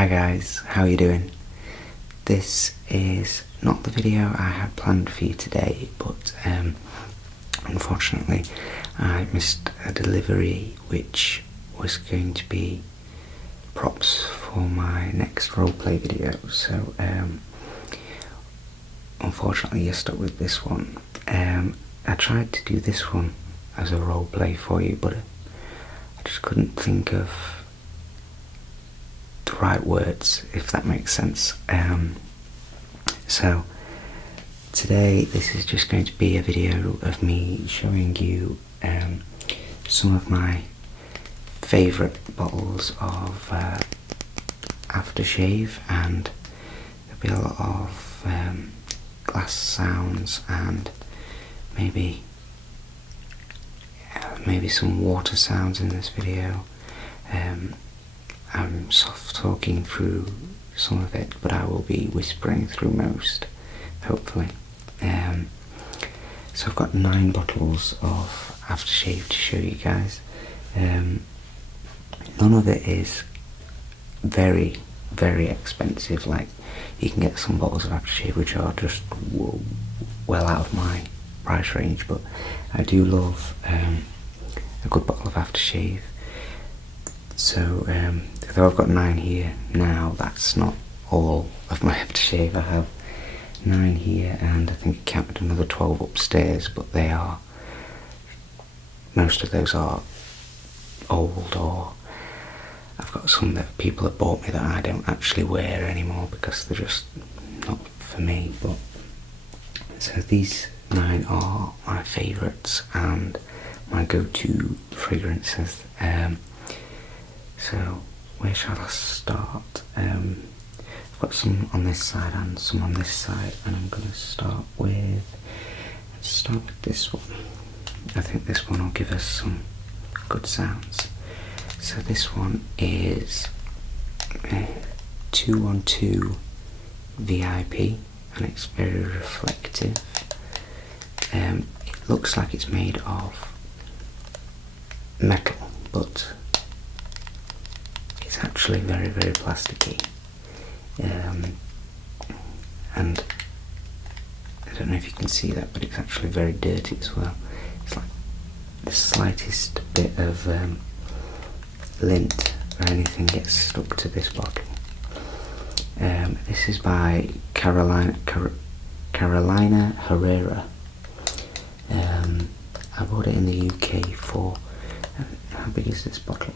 Hi guys, how are you doing? This is not the video I had planned for you today, but unfortunately I missed a delivery which was going to be props for my next roleplay video, so unfortunately you're stuck with this one. I tried to do this one as a roleplay for you, but I just couldn't think of the right words, if that makes sense. So today this is just going to be a video of me showing you some of my favourite bottles of Aftershave, and there'll be a lot of glass sounds and maybe some water sounds in this video. I'm soft talking through some of it, but I will be whispering through most, hopefully. So I've got 9 bottles of Aftershave to show you guys. None of it is very, very expensive. Like, you can get some bottles of Aftershave which are just well out of my price range, but I do love a good bottle of Aftershave. So though I've got 9 here now, that's not all of my Aftershave. I have 9 here, and I think I counted another 12 upstairs, but most of those are old, or I've got some that people have bought me that I don't actually wear anymore because they're just not for me. But so these 9 are my favourites and my go-to fragrances. So where shall I start? I've got some on this side and some on this side, and I'm going to start with this one. I think this one will give us some good sounds. So this one is 212 VIP, and it's very reflective. It looks like it's made of metal, but it's actually very, very plasticky. And I don't know if you can see that, but it's actually very dirty as well. It's like the slightest bit of lint or anything gets stuck to this bottle. This is by Carolina Herrera. I bought it in the UK for, how big is this bottle?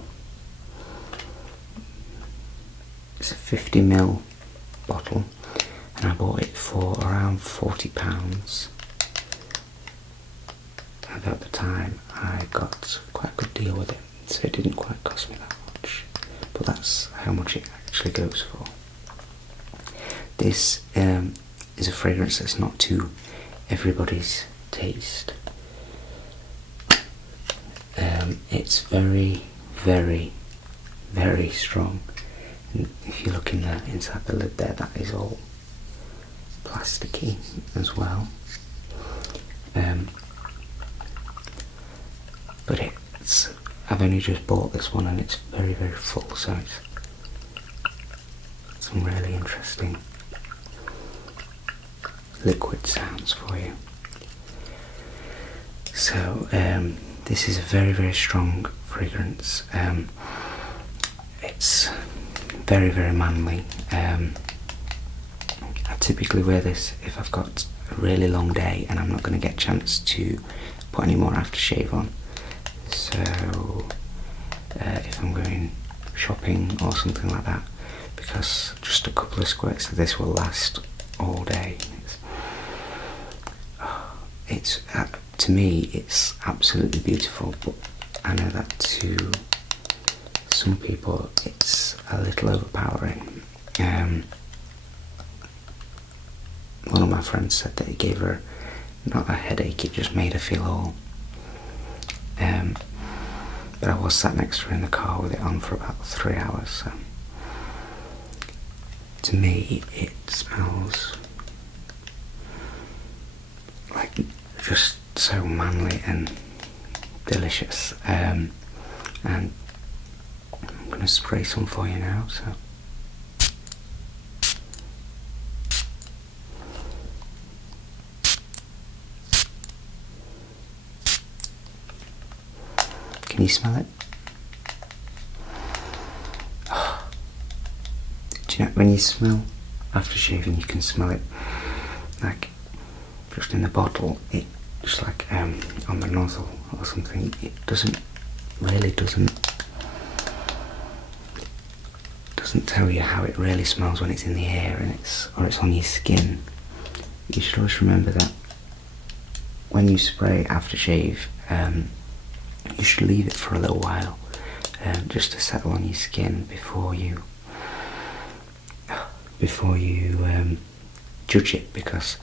It's a 50ml bottle, and I bought it for around £40. And at the time I got quite a good deal with it, so it didn't quite cost me that much, but that's how much it actually goes for. This is a fragrance that's not to everybody's taste. It's very, very, very strong. And if you look inside the lid there, that is all plasticky as well. But I've only just bought this one, and it's very, very full, so it's some really interesting liquid sounds for you. So this is a very, very strong fragrance. It's very, very manly. I typically wear this if I've got a really long day and I'm not going to get a chance to put any more Aftershave on. So if I'm going shopping or something like that, because just a couple of squirts of this will last all day. It's to me it's absolutely beautiful, but I know that to some people it's a little overpowering. One of my friends said that it gave her not a headache, it just made her feel all. But I was sat next to her in the car with it on for about 3 hours, so to me it smells like just so manly and delicious. And I'm going to spray some for you now. So Can you smell it? Do you know when you smell aftershave and you can smell it like just in the bottle, it just like on the nozzle or something, it really doesn't tell you how it really smells when it's in the air and it's on your skin. You should always remember that when you spray aftershave, you should leave it for a little while just to settle on your skin before you judge it, because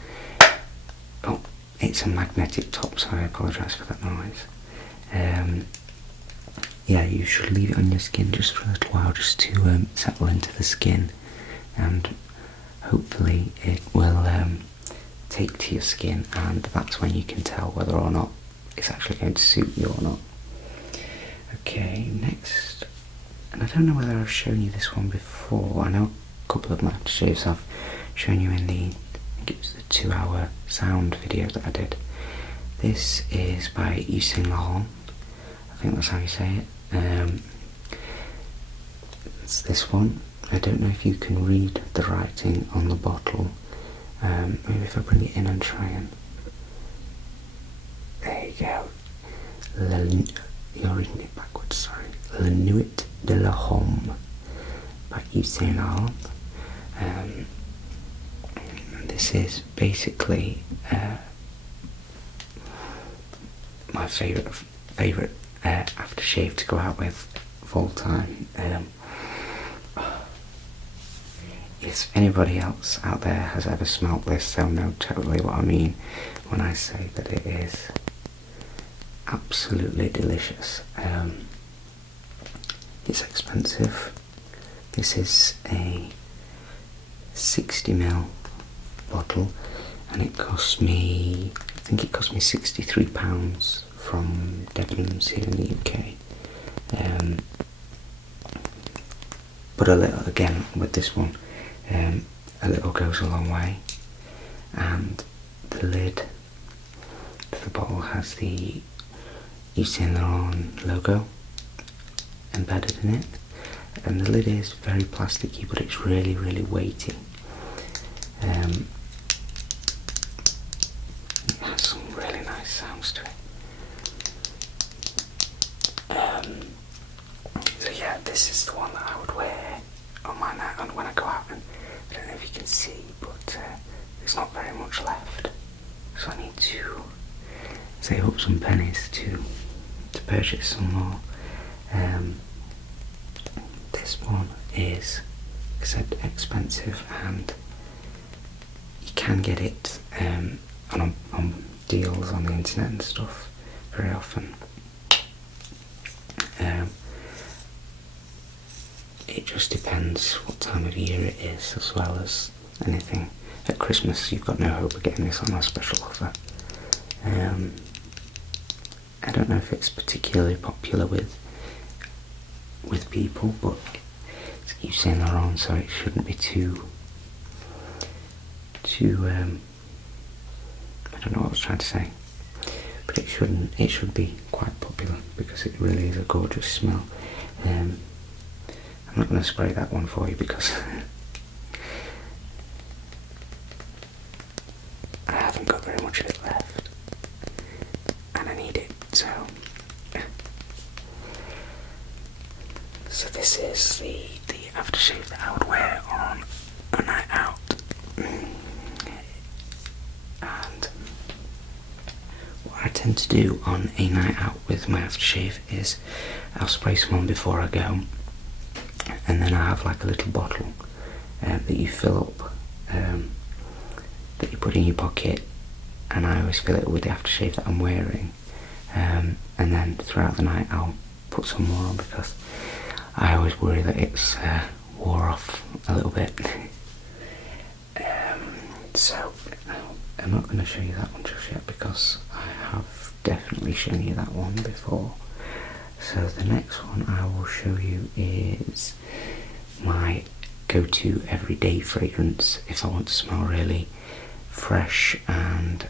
it's a magnetic top, so I apologise for that noise. Yeah, you should leave it on your skin just for a little while, just to settle into the skin, and hopefully it will take to your skin, and that's when you can tell whether or not it's actually going to suit you or not. Okay, next, and I don't know whether I've shown you this one before. I know a couple of my aftershaves I've shown you in the, I think it was the 2-hour sound video that I did. This is by BinaurAly. I think that's how you say it. It's this one. I don't know if you can read the writing on the bottle. Maybe if I bring it in and try and... There you go. You're reading it backwards, sorry. La Nuit de la Homme by BinaurAly. This is basically my favourite aftershave to go out with full time. If anybody else out there has ever smelt this, they'll know totally what I mean when I say that it is absolutely delicious. It's expensive. This is a 60ml bottle, and it cost me, I think it cost me £63 from Debenhams here in the UK. But a little, again, with this one, a little goes a long way, and the lid to the bottle has the BinaurAly logo embedded in it, and the lid is very plasticky, but it's really, really weighty. It has some really nice sounds to it. So yeah, this is the one that I would wear on my night and when I go out, and I don't know if you can see, but there's not very much left, so I need to save up some pennies to purchase some more. This one is, like I said, expensive, and you can get it on deals on the internet and stuff very often. It just depends what time of year it is, as well as anything. At Christmas you've got no hope of getting this on a special offer. I don't know if it's particularly popular with people, but it's BinaurAly, so it shouldn't be too I don't know what I was trying to say, but it should be quite popular, because it really is a gorgeous smell. I'm not going to spray that one for you because I haven't got very much of it left, and I need it, so this is the aftershave that I would wear on a night out. And what I tend to do on a night out with my aftershave is I'll spray some on before I go, and then I have like a little bottle that you fill up, that you put in your pocket, and I always fill it with the aftershave that I'm wearing, and then throughout the night I'll put some more on, because I always worry that it's wore off a little bit. So I'm not going to show you that one just yet, because I have definitely shown you that one before. So the next one I will show you is my go-to everyday fragrance if I want to smell really fresh and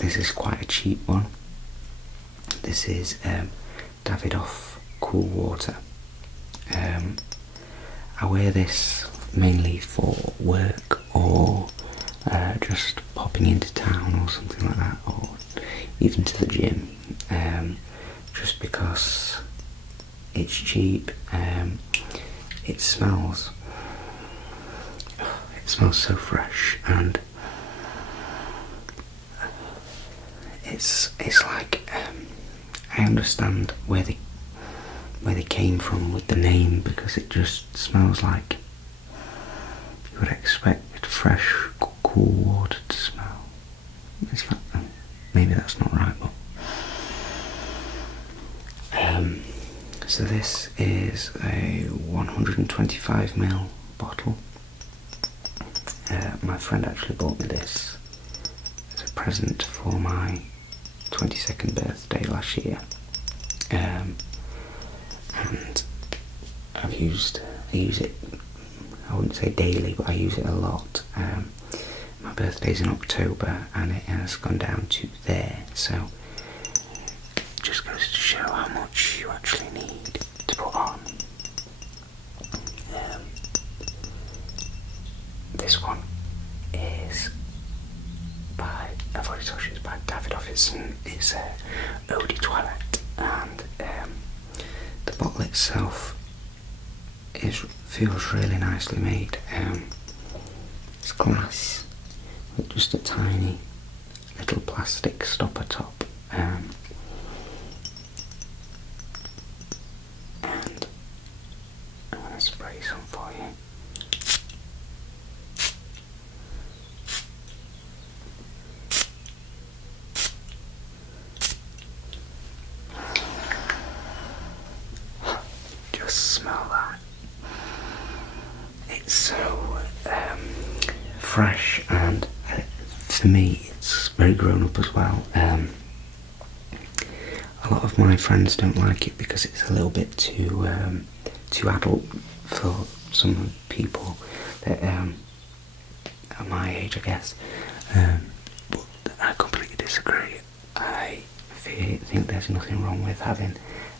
this is quite a cheap one. This is Davidoff Cool Water. I wear this mainly for work or just popping into town or something like that, or even to the gym, just because it's cheap. It smells so fresh, and it's like I understand where they came from with the name, because it just smells like you would expect fresh, cool water to smell. It's like, maybe that's not right, but so this is a 125ml bottle. My friend actually bought me this as a present for my 22nd birthday last year, and I use it, I wouldn't say daily, but I use it a lot. My birthday's in October and it has gone down to there, so it just goes to show how much you actually need to put on. This one is by, I've already told you, it's by Davidoff. It's a eau de toilette, and the bottle itself feels really nicely made. It's glass with just a tiny little plastic stopper top, and I'm going to spray some for you. Smell that. It's so fresh, and for me it's very grown up as well. A lot of my friends don't like it because it's a little bit too adult for some people that are my age, I guess. But I completely disagree. I think there's nothing wrong with having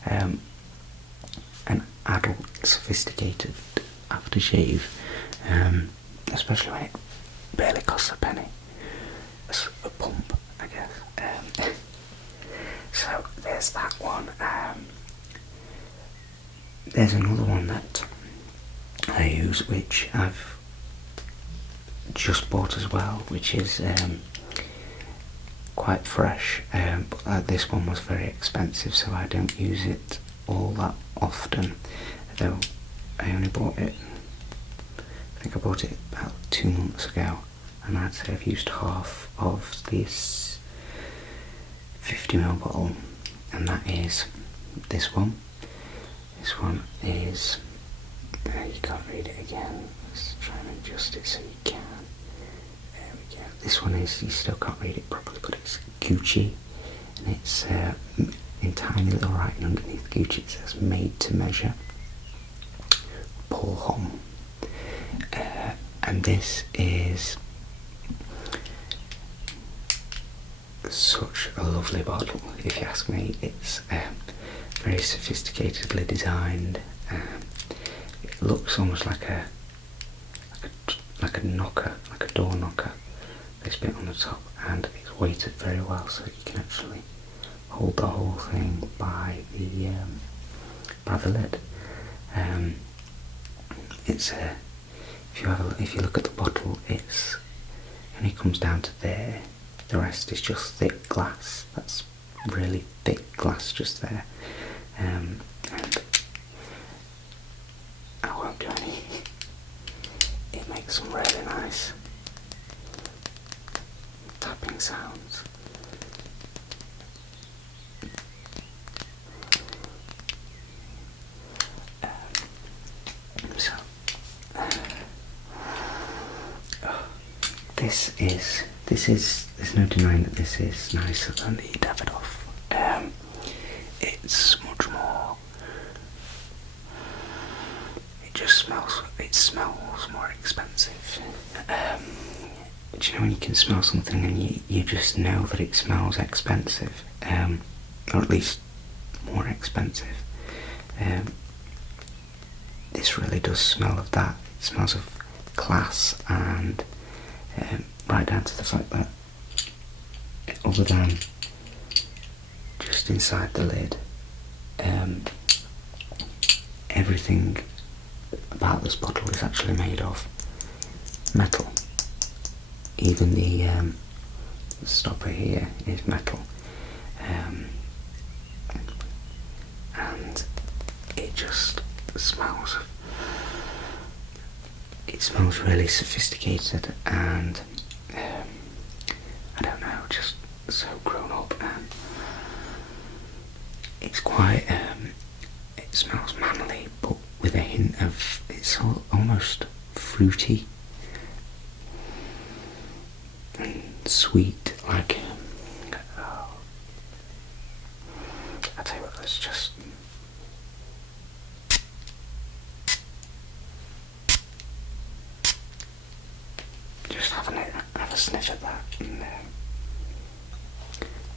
an adult, sophisticated aftershave, especially when it barely costs a penny. It's a pump, I guess. So there's that one. There's another one that I use, which I've just bought as well, which is quite fresh, but this one was very expensive, so I don't use it all that often, though I only bought it, I think I bought it about 2 months ago, and I'd say I've used half of this 50ml bottle, and that is this one. This one is, you can't read it again, let's try and adjust it so you can. There we go. This one is, you still can't read it properly, but it's Gucci, and it's in tiny little writing underneath Gucci. It says made to measure, Paul Homme, and this is such a lovely bottle, if you ask me. It's very sophisticatedly designed. It looks almost like a knocker, like a door knocker. This bit on the top, and it's weighted very well, so you can actually hold the whole thing by the lid. It's if you look at the bottle, it's only comes down to there. The rest is just thick glass. That's really thick glass just there. And I won't do any. It makes some really nice tapping sounds. There's no denying that this is nicer than the Davidoff. It's much more, it smells more expensive. do you know when you can smell something and you just know that it smells expensive, or at least more expensive? This really does smell of that. It smells of class, and right down to the fact that, other than just inside the lid, everything about this bottle is actually made of metal. Even the stopper here is metal, and it just smells. It smells really sophisticated, and I don't know, just so grown up, and it's quite. It smells manly, but with a hint of, it's almost fruity and sweet, like, oh, I tell you what, let's just have a sniff at that, and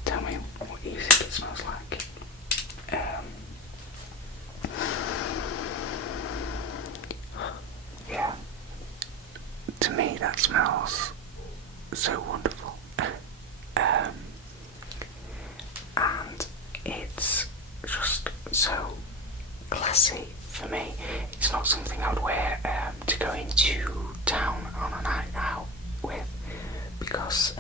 tell me what you think it smells like. Yeah, to me that smells so wonderful, and it's just so classy for me. It's not something I would wear to go into town on a night out with, because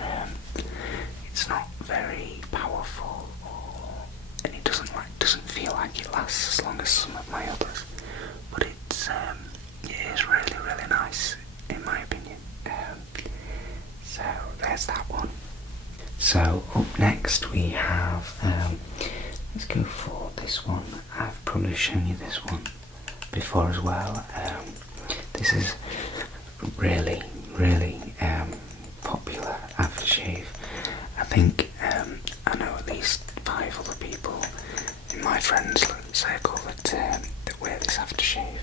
it's not very powerful, and it doesn't feel like it lasts as long as some of my others. But it is really, really nice in my opinion. So there's that one. So up next we have, let's go for this one. I've probably shown you this one before as well. This is really, really popular aftershave. I think I know at least 5 other people in my friends circle that wear this aftershave,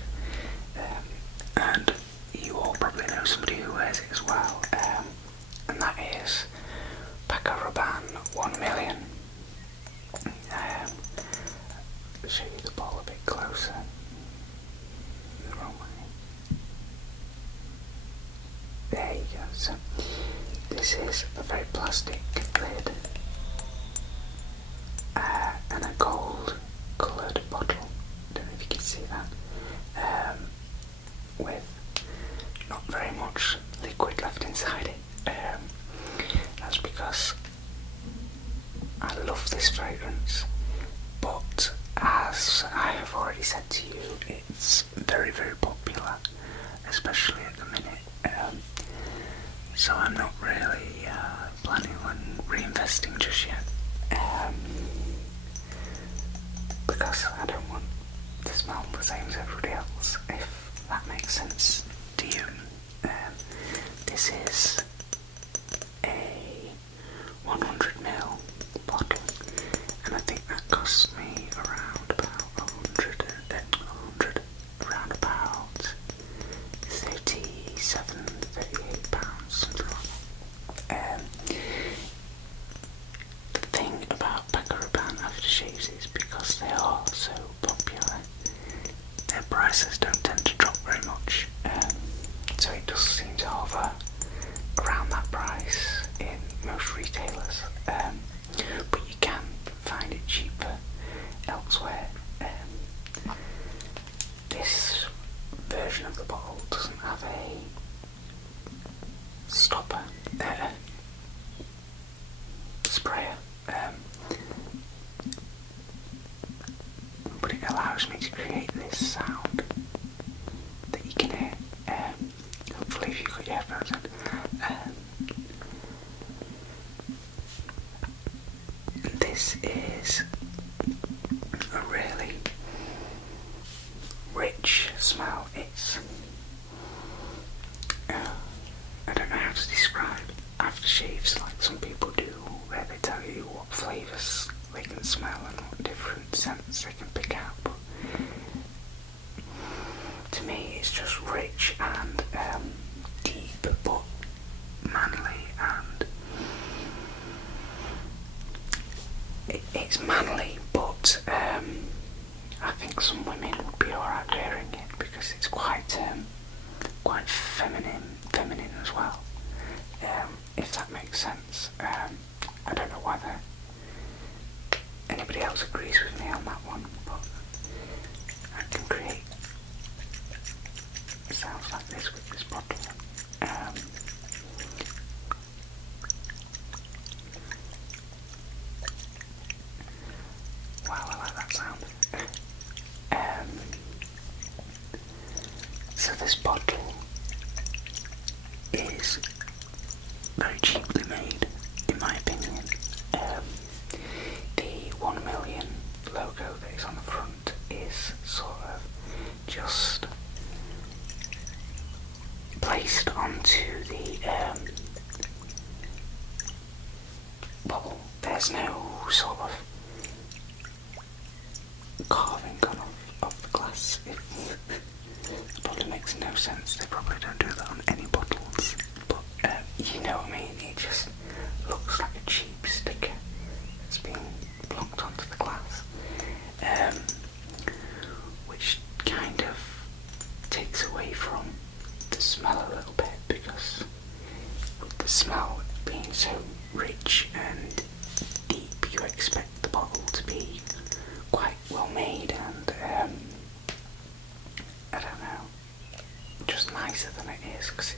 and you all probably know somebody who wears it as well, and that is Paco Rabanne 1 Million. I'll show you the bottle a bit closer. The wrong way. There you go. So this is a very plastic lid, and a gold coloured bottle. Don't know if you can see that. With not very much liquid left inside it. That's because I love this fragrance, but as I have already said to you, it's very, very popular, especially at the minute. So I'm not really planning on reinvesting just yet, because I don't want to smell the same as everybody else, if that makes sense to you. This is a 100ml bottle, and I think that cost me around about 100, around about 37, 38 pounds, something like that. The thing about Paco Rabanne aftershaves is, because they are so popular, their prices don't tend to drop very much, so it does seem to hover around that price in most retailers, but you can find it cheaper elsewhere. This version of the bottle doesn't have a stopper, sprayer, but it allows me to create this sound that you can hear, hopefully if you've got your headphones in. This is a really rich smell. It's, I don't know how to describe aftershaves like some people do, where they tell you what flavours they can smell and what different scents they can pick out, but to me it's just rich and deep but manly, it's manly, but I think some women would be alright wearing it because it's quite feminine as well. If that makes sense. I don't know whether anybody else agrees with me on that one, but I can create sounds like this with this bottle. Wow, I like that sound. So this bottle is very cheaply made, in my opinion. The 1 million logo that is on the front is sort of just placed onto the bottle. There's no sort of carving of the glass. It probably makes no sense. They probably don't do that on any bottles, but you know what I mean. It just looks like a cheap sticker that's been blocked onto the glass, which kind of takes away from the smell a little bit, because with the smell being so rich and deep, you expect the bottle to be quite well made and I don't know, just nicer than it is, because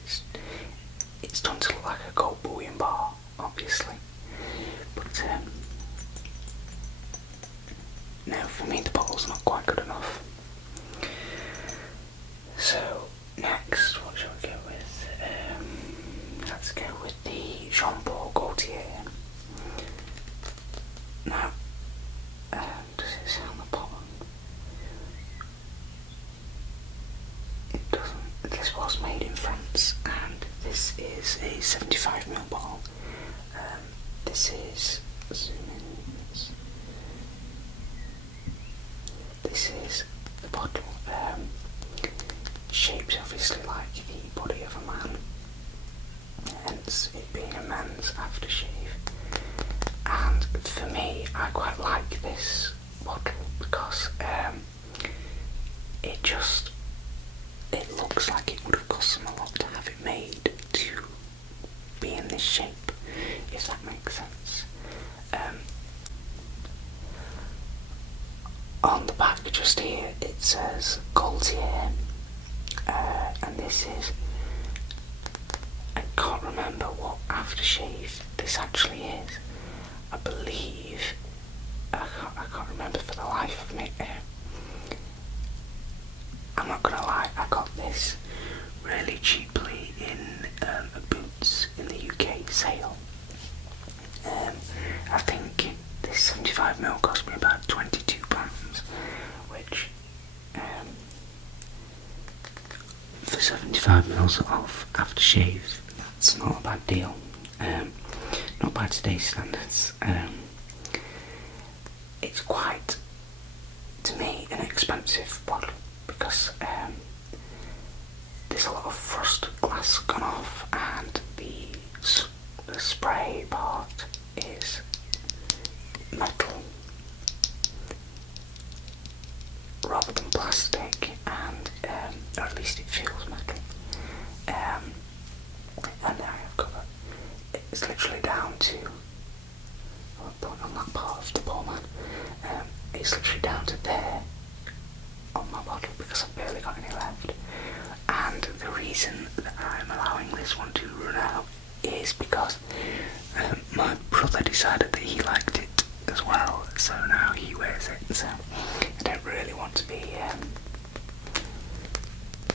it's done to look like a gold bullion bar, obviously, but no, for me the bottle's not quite good enough. So next, what shall we go with? Let's go with the Jean Paul Gaultier. Now, does it say on the bottom? It doesn't. This was made in France, and this is a 75ml bottle. This is, zoom in, this is the bottle, shaped obviously like the body of a man, hence it being a men's aftershave. And for me, I quite like this bottle because it looks like it would have cost them a lot to have it made to be in this shape, if that makes sense. On the back just here it says Gaultier, and this is, I can't remember what aftershave this actually is. I believe, I can't remember for the life of me. I'm not gonna lie, I got this really cheaply in a Boots in the UK sale. I think this 75ml cost me about £22, which for 75ml of aftershave, that's not a bad deal. Not by today's standards. It's quite, to me, an expensive bottle because there's a lot of frosted glass gone off, and the spray part is metal rather than plastic, and or at least it feels metal. And now I've got that. It's literally down to, I'll put on that part of the poor man. It's literally down to there on my bottle because I've barely got any left. And the reason that I'm allowing this one to run out is because my brother decided that he liked it as well, so now he wears it. So I don't really want to be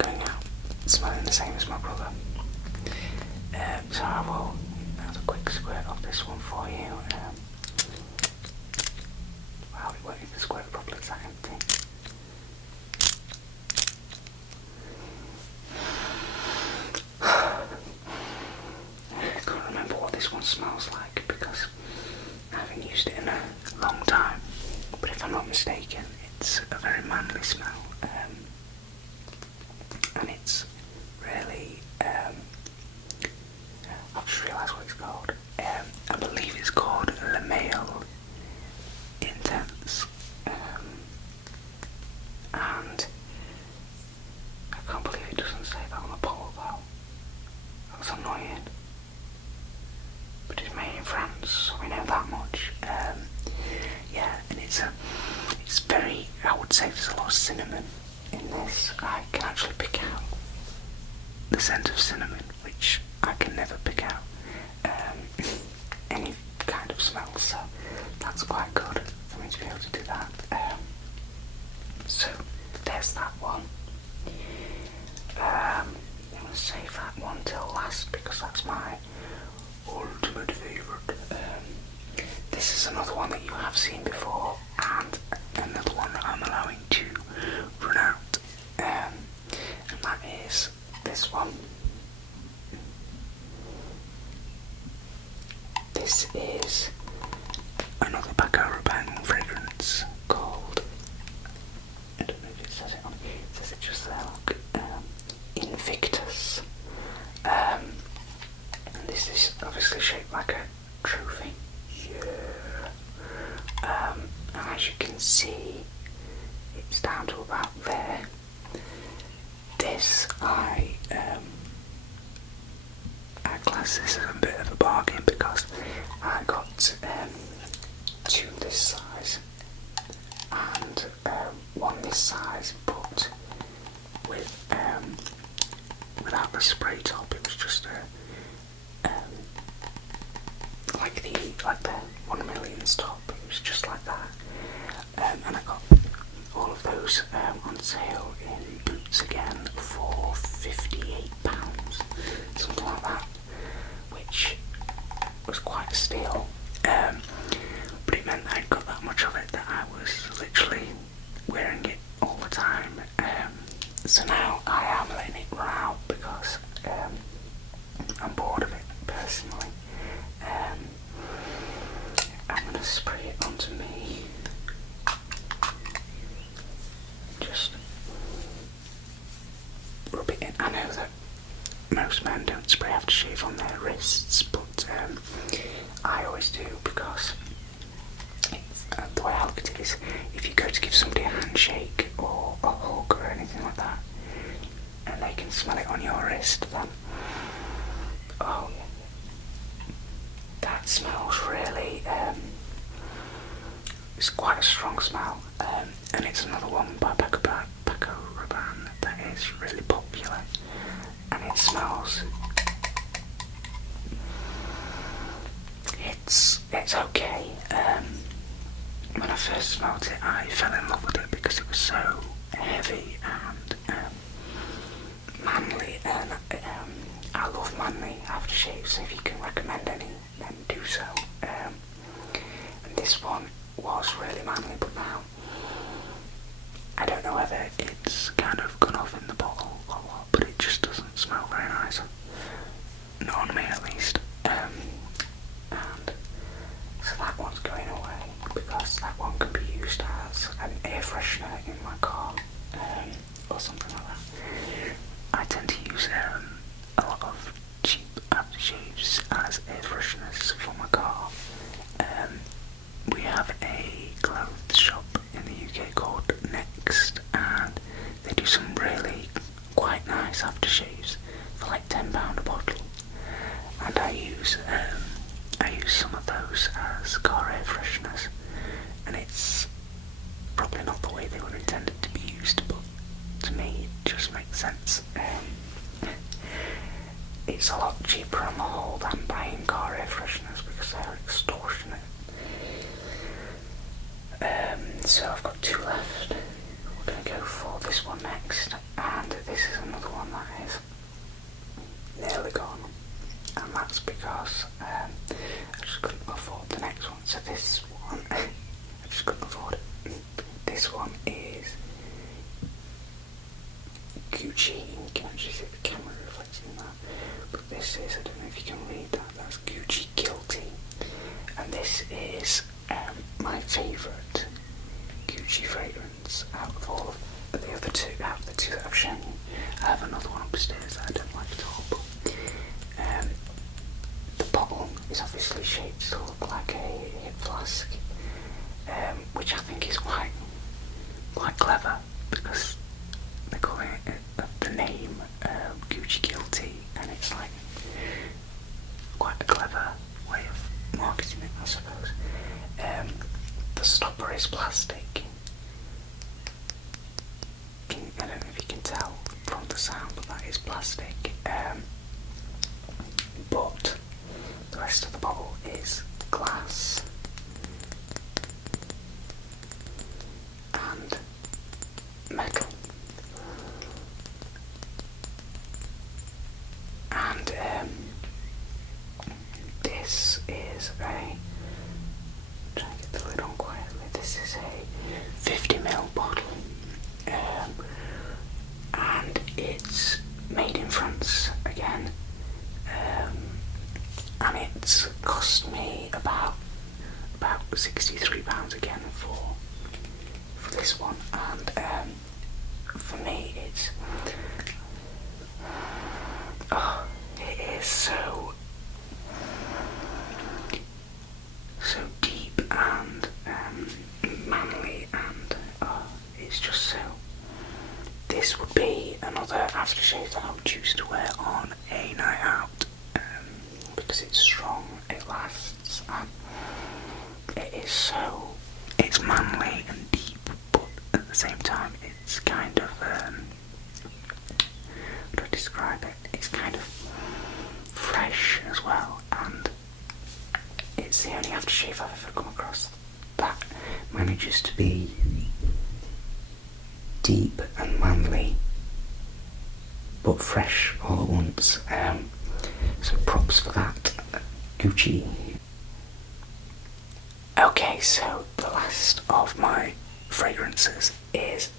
going out smelling the same as my brother. So I will have a quick squirt of this one for you. Wow, it won't even squirt properly, it's that empty. I can't remember what this one smells like because I haven't used it in a long time, but if I'm not mistaken, it's a very manly smell, and it's really, I've just realised what it's called. I believe it's called Le Male say there's a lot of cinnamon in this. I can actually pick out the scent of cinnamon, which I can never pick out any kind of smell, so that's quite good for me to be able to do that. So there's that one. I'm going to save that one till last because that's my ultimate favourite. This is another one that you have seen before, and another one that I'm allowing to run out, and that is this one. This is another Paco Rabanne fragrance called, I don't know if it says it on here, it says it just there, look, Invictus. And this is obviously shaped like a trophy. Yeah. And as you can see, it's down to about there. This I class this as a bit of a bargain because I got two this size and one this size, but without the spray top. It was just like the 1 million top. It was just like that, and I got all of those on sale in Boots again for £58, something like that, which was quite a steal. But it meant I'd got that much of it that I was literally wearing it all the time. So now I am letting it run out because I'm bored of it personally. I'm going to spray it onto me. Just rub it in. I know that most men don't spray aftershave on their wrists, but I always do because the way I look at it is, if you go to give somebody a handshake or a hug or anything like that, and they can smell it on your wrist, then oh, that smells really. It's quite a strong smell, and it's another one by Paco Rabanne that is really popular, and it smells. It's okay. When I first smelled it, I fell in love with it because it was so heavy and manly, and I love manly aftershaves, so if you can recommend any, then do so. And this one was really manly, but now I don't know whether it's kind of gone off in the bottle or what, but it just doesn't smell very nice. Not on me at least. And so that one's going away because that one can be used as an air freshener in my car, or something like that. I tend to use a lot of cheap aftershaves as air fresheners for my car. We have a clothes shop in the UK called Next, and they do some really quite nice aftershaves for like £10 a bottle, and I use some of those as car air fresheners, and it's probably not the way they were intended to be used, but to me it just makes sense. It's a lot cheaper on the whole than buying car air fresheners because they're extortionate. So I've got two left. We're going to go for this one next, and this is another one that is nearly gone, and that's because I just couldn't afford the next one. So this one, I just couldn't afford it. This one is Gucci, and you can actually see the camera reflecting that, but this is, I don't know if you can read that, that's Gucci Guilty, and this is my favourite Gucci fragrance out of all of the other two, out of the two that I've shown you. I have another one upstairs that I don't like at all, but the bottle is obviously shaped to look like a hip flask, which I think is quite clever because they're calling it the name Gucci Guilty, and it's like quite a clever way of marketing it, I suppose. The stopper is plastic, sound, but that is plastic. But the rest of the bottle is glass and metal. And this is a, try and get the lid on quietly, this is a 50ml bottle, and it's made in France again, and it's cost me about £63 again for this one, and for me it's it is so deep and manly, and it's just so. This would be another aftershave that I would choose to wear on a night out, because it's strong, it lasts, and it's manly and deep, but at the same time it's kind of, how do I describe it? It's kind of fresh as well, and it's the only aftershave I've ever come across that manages to be deep and manly but fresh all at once. So props for that, Gucci. Okay, so the last of my fragrances is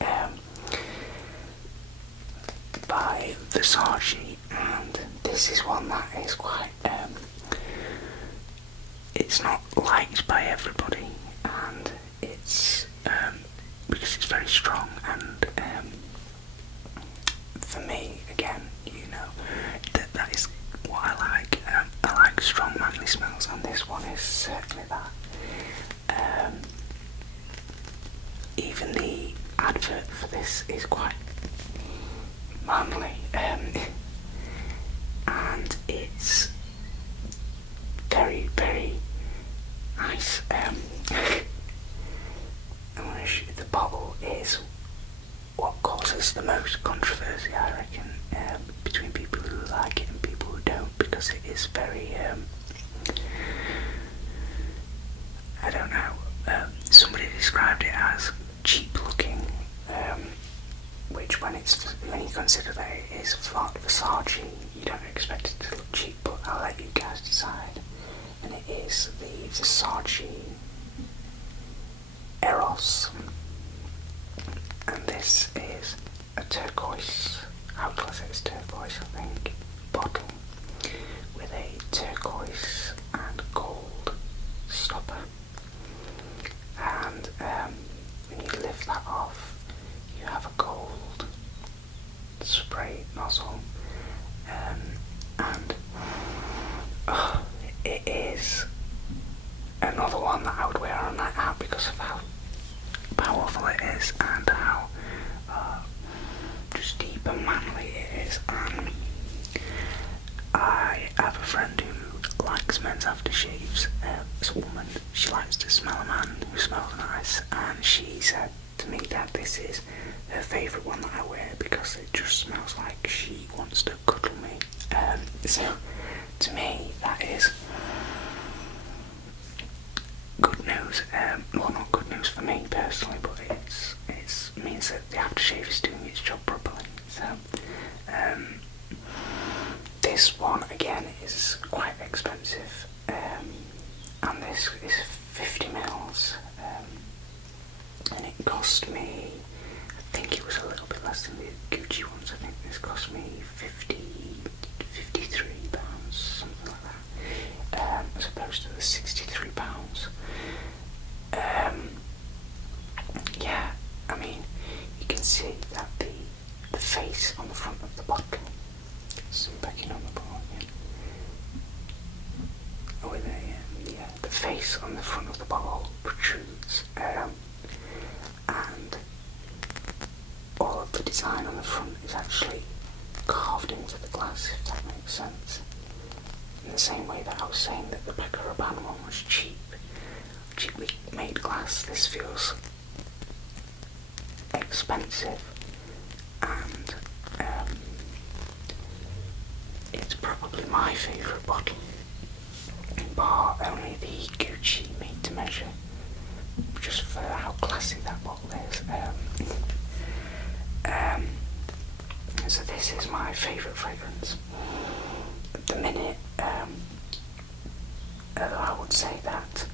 by Versace, and this is one that is quite, it's not liked by everybody, and it's because it's very strong, and for me, again, you know, that is what I like. I like strong manly smells, and this one is certainly that. Even the advert for this is quite manly, and it's very, very nice. The bottle is what causes the most controversy, I reckon, between people who like it and people who don't, because it is very, I don't know, somebody described it as cheap looking, which when you consider that it is Versace, you don't expect it to look cheap, but I'll let you guys decide. And it is the Versace Eros, and this is a turquoise, how class it is turquoise, I think, bottle with a turquoise and gold stopper, and when you lift that off you have a gold spray nozzle, and it is another one that I would wear on a night out because of how powerful it is and how just deep and manly it is. And I have a friend who likes men's aftershaves. It's a woman. She likes to smell a man who smells nice, and she said to me that this is her favourite one that I wear because it just smells like she wants to cuddle me. So to me that is good news. Well, not good news for me personally, but it means that the aftershave is doing its job properly. So this one again is quite expensive, and this is 50ml, and it cost me, I think it was a little bit less than the Gucci ones. I think this cost me £53, something like that, as opposed to the £63. Yeah, I mean, you can see that the face on the front of the bottle, zoom back in on the bottle again. Oh, there, yeah, the face on the front of the bottle protrudes, and all of the design on the front is actually carved into the glass, if that makes sense. In the same way that I was saying that the Paco Rabanne one was cheaply made glass, this feels expensive and probably my favourite bottle, bar only the Gucci made to measure, just for how classy that bottle is. So this is my favourite fragrance. At the minute, I would say that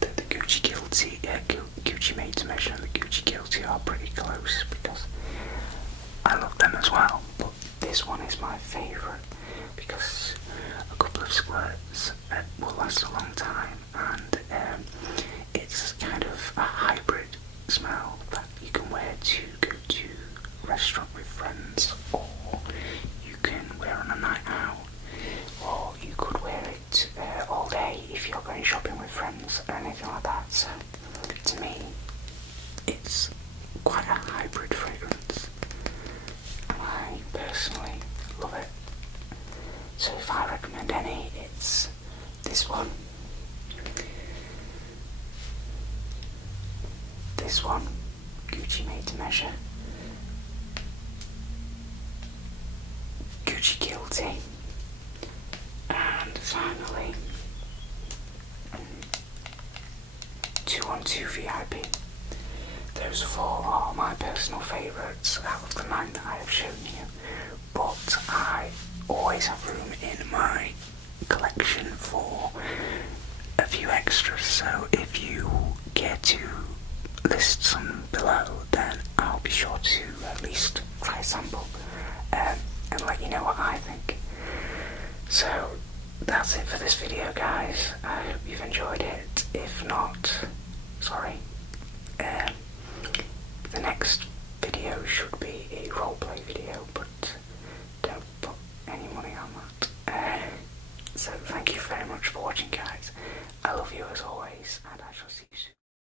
the Gucci Guilty, Gucci made to measure and the Gucci Guilty are pretty close because I love them as well. But this one is my favourite because a couple of squirts will last a long time, and it's kind of a hybrid smell that you can wear to go to a restaurant with friends, or you can wear on a night out, or you could wear it all day if you're going shopping with friends or anything like that. So to me, it's quite a hybrid fragrance, and I personally love it. So if I recommend any, it's this one. This one, Gucci made to measure. Gucci Guilty. And finally, 212 VIP. Those 4 are my personal favourites out of the 9 that I have shown you, but I always have room in my collection for a few extras, so if you care to list some below, then I'll be sure to at least try a sample and let you know what I think. So that's it for this video, guys. I hope you've enjoyed it. If not, sorry. The next video should be a roleplay video, but don't put any money on that. So thank you very much for watching, guys. I love you as always, and I shall see you soon.